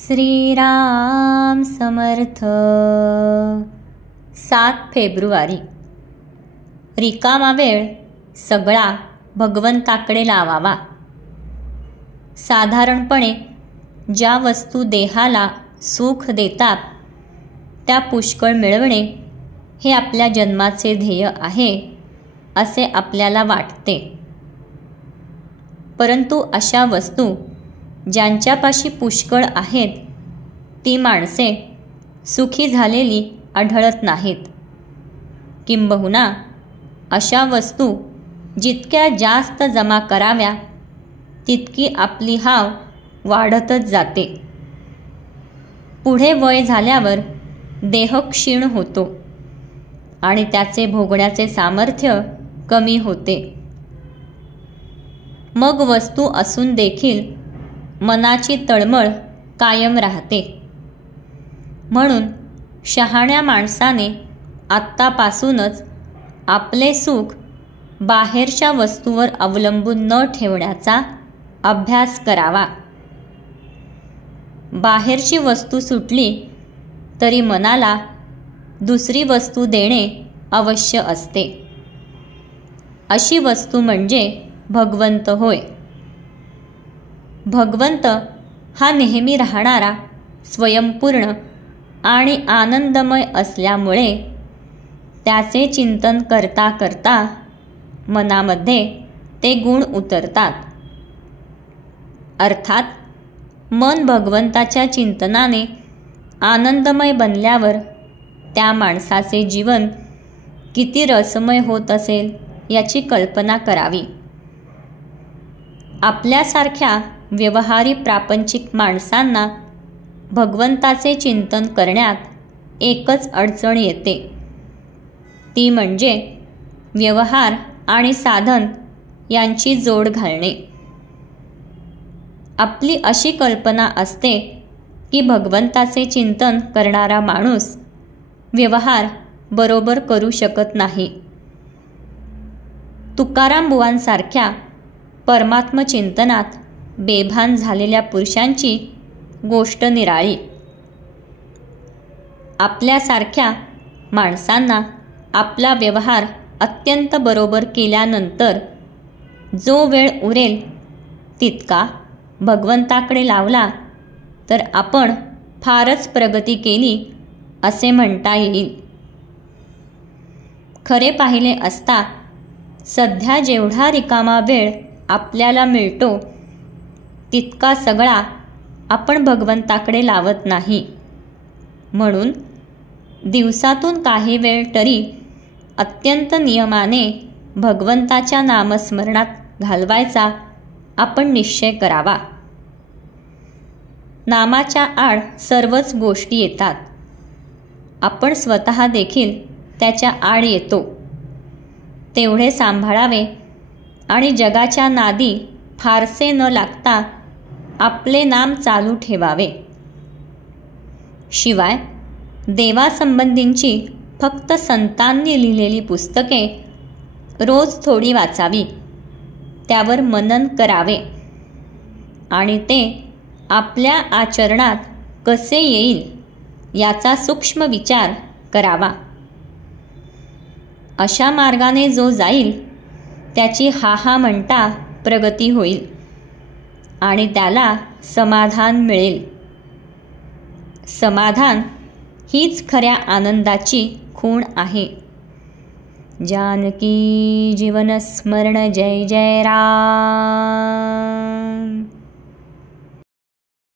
Shriram Samarth. 7 February. रिकामा वेळ सगळा भगवंताकडे लावावा. साधारणपणे ज्या वस्तू देहाला सुख देतात त्या पुष्कळ मिळवणे हे आपल्या जन्माचे ध्येय आहे असे आपल्याला वाटते. परंतु अशा वस्तू ज्यांच्यापाशी पुष्कळ आहेत ती माणसे सुखी झालेली आढळत नाहीत. किंबहुना अशा वस्तू जितक्या जास्त जमा कराव्या तितकी आपली हाव वाढतच जाते. पुढे वय झाल्यावर देह क्षीण होतो आणि त्याचे भोगण्याचे सामर्थ्य कमी होते. मग वस्तू असून देखील मनाची तळमळ कायम राहते. म्हणून शहाण्या माणसाने आत्तापासूनच आपले सुख बाहेरच्या वस्तूवर अवलंबून न ठेवण्याचा अभ्यास करावा. बाहेरची वस्तू सुटली तरी मनाला दुसरी वस्तू देणे अवश्य असते. अशी वस्तू म्हणजे भगवंत होय. भगवंत हा नेहमी राहणारा, स्वयंपूर्ण आणि आनंदमय असल्यामुळे त्याचे चिंतन करता करता मनामध्ये ते गुण उतरतात. अर्थात मन भगवंताच्या चिंतनाने आनंदमय बनल्यावर त्या माणसाचे जीवन किती रसमय होत असेल याची कल्पना करावी. आपल्यासारख्या व्यवहारी प्रापंचिक माणसांना भगवंताचे चिंतन करण्यात एकच अडचण येते, ती म्हणजे व्यवहार आणि साधन यांची जोड घालणे. आपली अशी कल्पना असते की भगवंताचे चिंतन करणारा माणूस व्यवहार बरोबर करू शकत नाही. तुकाराम बुवांसारख्या परमात्मचिंतनात बेभान झालेल्या पुरुषांची गोष्ट निराळी. आपल्यासारख्या माणसांना आपला व्यवहार अत्यंत बरोबर केल्यानंतर जो वेळ उरेल तितका भगवंताकडे लावला तर आपण फारच प्रगती केली असे म्हणता येईल. खरे पाहिले असता सध्या जेवढा रिकामा वेळ आपल्याला मिळतो तितका सगळा आपण भगवंताकडे लावत नाही. म्हणून दिवसातून काही वेळ तरी अत्यंत नियमाने भगवंताच्या नामस्मरणात घालवायचा आपण निश्चय करावा. नामाच्या आड सर्वच गोष्टी येतात. आपण स्वतः देखील त्याच्या आड येतो. तेवढे सांभाळावे आणि जगाच्या नादी फारसे न लागता आपले नाम चालू ठेवावे. शिवाय देवासंबंधींची फक्त संतांनी लिहिलेली पुस्तके रोज थोडी वाचावी, त्यावर मनन करावे आणि ते आपल्या आचरणात कसे येईल याचा सूक्ष्म विचार करावा. अशा मार्गाने जो जाईल त्याची हा म्हणता प्रगती होईल आणि त्याला समाधान मिळेल. समाधान हीच खऱ्या आनंदाची खूण आहे. जानकी जीवन स्मरण जय जय राम.